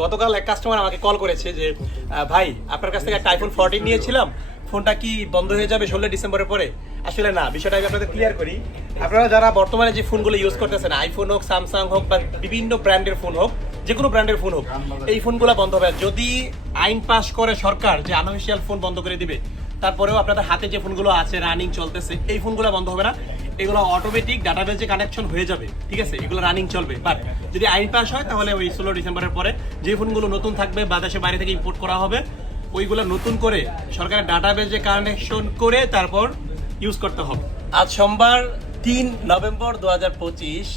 গতকাল এক কাস্টমার আমাকে কল করেছে যে ভাই আপনার কাছ থেকে একটা আইফোন 14 নিয়েছিলাম, ফোনটা কি বন্ধ হয়ে যাবে 16 ডিসেম্বরের পরে? আসলে না, বিষয়টা আমি আপনাদের ক্লিয়ার করি। আপনারা যারা বর্তমানে যে ফোনগুলো ইউজ করতেছেন, আইফোন হোক, স্যামসাং হোক বা বিভিন্ন ব্র্যান্ডের ফোন হোক, যে কোনো ব্র্যান্ডের ফোন হোক, এই ফোনগুলো বন্ধ হবে। যদি আইন পাস করে সরকার যে আনঅফিশিয়াল ফোন বন্ধ করে দিবে, তারপরেও আপনাদের হাতে যে ফোনগুলো আছে রানিং চলতেছে, এই ফোনগুলো বন্ধ হবে না। এগুলো অটোমেটিক ডাটাবেজে কানেকশন হয়ে যাবে, ঠিক আছে? এগুলো রানিং চলবে। বাট যদি আইন পাস হয় তাহলে ওই 16 ডিসেম্বরের পরে যে ফোনগুলো নতুন থাকবে বা দেশের বাইরে থেকে ইম্পোর্ট করা হবে, ওইগুলো নতুন করে সরকারের ডাটাবেজে কানেকশন করে তারপর ইউজ করতে হবে। আজ সোমবার 3 নভেম্বর 2025,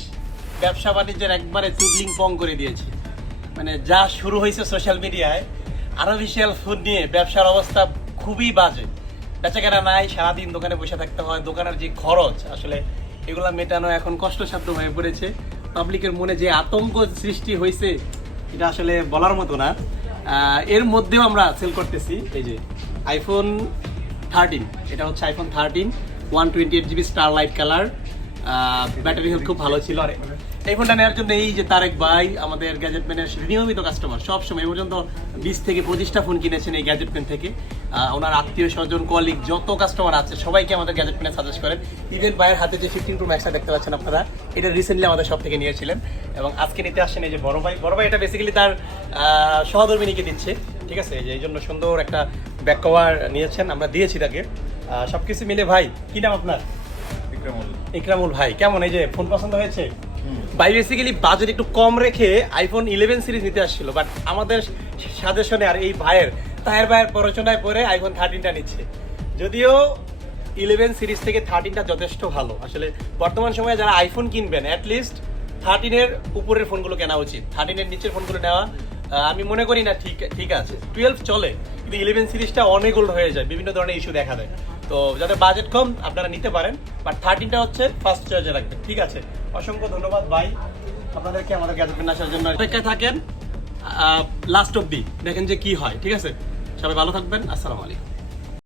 ব্যবসা বাণিজ্যের একবারে চুদলিং পং করে দিয়েছে। মানে যা শুরু হয়েছে সোশ্যাল মিডিয়ায়, আনঅফিশিয়াল ফোন নিয়ে ব্যবসার অবস্থা খুবই বাজে। বেচাকেনা নাই, সারাদিন দোকানে বসে থাকতে হয়, দোকানের যে খরচ আসলে এগুলা মেটানো এখন কষ্টসাধ্য হয়ে পড়েছে। পাবলিকের মনে যে আতঙ্ক সৃষ্টি হয়েছে এটা আসলে বলার মতো না। এর মধ্যেও আমরা সেল করতেছি এই যে আইফোন 13। এটা হচ্ছে iPhone 13, 128GB starlight colour, battery health খুব ভালো ছিল। এই ফোনটা নেওয়ার জন্য এই যে তারেক ভাই আমাদের গ্যাজেটম্যানের নিয়মিত কাস্টমার, সবসময় এই পর্যন্ত 20 থেকে 25টা ফোন কিনেছেন এই গ্যাজেটম্যান থেকে। ওনার আত্মীয় স্বজন, কলিগ যত কাস্টমার আছে সবাইকে আমাদের গ্যাজেটম্যানে সাজেস্ট করেন। ইভেন ভাইয়ের হাতে যে 15 Pro ম্যাক্সটা দেখতে পাচ্ছেন আপনারা, এটা রিসেন্টলি আমাদের সব থেকে নিয়েছিলেন এবং আজকে নিতে আসছেন এই যে বড় ভাই। বড় ভাই এটা বেসিক্যালি তার সহধর্মিনীকে দিচ্ছে, ঠিক আছে? এই জন্য সুন্দর একটা ব্যাক কভার নিয়েছেন, আমরা দিয়েছি তাকে। সবকিছু মিলে ভাই, কি নাম আপনার? ইকরামুল ভাই, কেমন এই যে ফোন পছন্দ হয়েছে? ভাই বেসিক্যালি বাজেট একটু কম রেখে আইফোন 11 সিরিজ নিতে আসছিল, বাট আমাদের সাজেশনে আর এই তাহের ভাইয়ের প্ররোচনায় পরে আইফোন 13টা নিচ্ছে। যদিও 11 সিরিজ থেকে 13টা যথেষ্ট ভালো। আসলে বর্তমান সময়ে যারা আইফোন কিনবেন, অ্যাটলিস্ট 13-এর উপরের ফোনগুলো কেনা উচিত। 13-এর নিচের ফোনগুলো নেওয়া আমি মনে করি না ঠিক আছে। 12 চলে, কিন্তু 11 সিরিজটা অনেক ওল্ড হয়ে যায়, বিভিন্ন ধরনের ইস্যু দেখা দেয়। তো যাদের বাজেট কম আপনারা নিতে পারেন, বাট 13টা হচ্ছে ফার্স্ট চয়েসে রাখবেন, ঠিক আছে? অসংখ্য ধন্যবাদ ভাই আপনাদেরকে আমাদের গ্যাজেটম্যান আসার জন্য। অপেক্ষায় থাকেন লাস্ট অব্দি, দেখেন যে কি হয়, ঠিক আছে? সবাই ভালো থাকবেন, আসসালামু আলাইকুম।